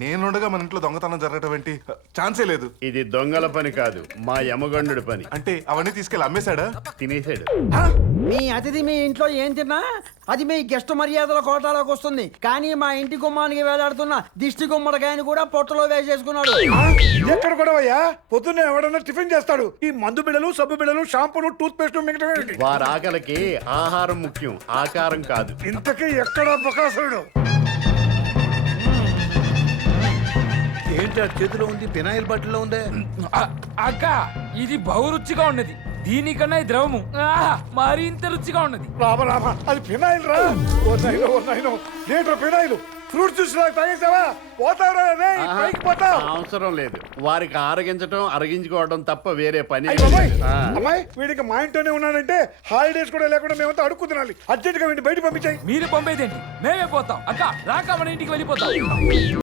నేనుండగా మన ఇంట్లో దొంగతనం జరగటం ఏంటి? ఛాన్సే లేదు. ఇది దొంగల పని కాదు, మా యమగండు పని. అంటే అవన్నీ తీసుకెళ్ళి అమ్మేశాడా? తినేసాడు. మీ అతిథి మీ ఇంట్లో ఏం తిన్నా అది మీ గెస్ట్ మర్యాదల కోటాలోకి వస్తుంది. కానీ మా ఇంటి గుమ్మానికి వేలాడుతున్న దిష్టి గుమ్మడికాయని కూడా పొట్టలో వేసేసుకున్నాడు. ఎక్కడ కూడా అయ్యా పొద్దున్నే ఎవడన్నా టిఫిన్ చేస్తాడు. ఈ మందు బిడలు, సబ్బు బిడలు, షాంపూలు, టూత్ పేస్ట్ మిగతా వారి ఆకలికి ఆహారం ముఖ్యం, ఆకారం కాదు. ఇంతకీ ఎక్కడ బకాసురుడు? ఏంటి ఆ చేతిలో ఉంది? ఫినాయిల్ బాటిల్లో ఉందే. అక్క ఇది బహు రుచిగా ఉన్నది. దీనికన్నా ఈ ద్రవము మరింత రుచిగా ఉన్నది. రామ అది ఫినాయిల్ రా. ఓ నైనో లీటర్ ఫినాయిల్ ఫ్రూట్ జ్యూస్ తాగేసావా? పోతావురా పైకి పోతావు. అవసరం లేదు, వారికి ఆరగించడం అరగించుకోవడం తప్ప వేరే పని అమ్మాయి వీడికి మా ఇంట్లోనే ఉన్నాడంటే హాలిడేస్ కూడా లేకుండా మేమంతా అడుక్కు తినాలి. అర్జెంట్ గా వీడిని బయట పంపించాయి. మీరు పంపేదేంటి? మేమే పోతాం. అక్క రాక మన ఇంటికి వెళ్ళిపోతాం.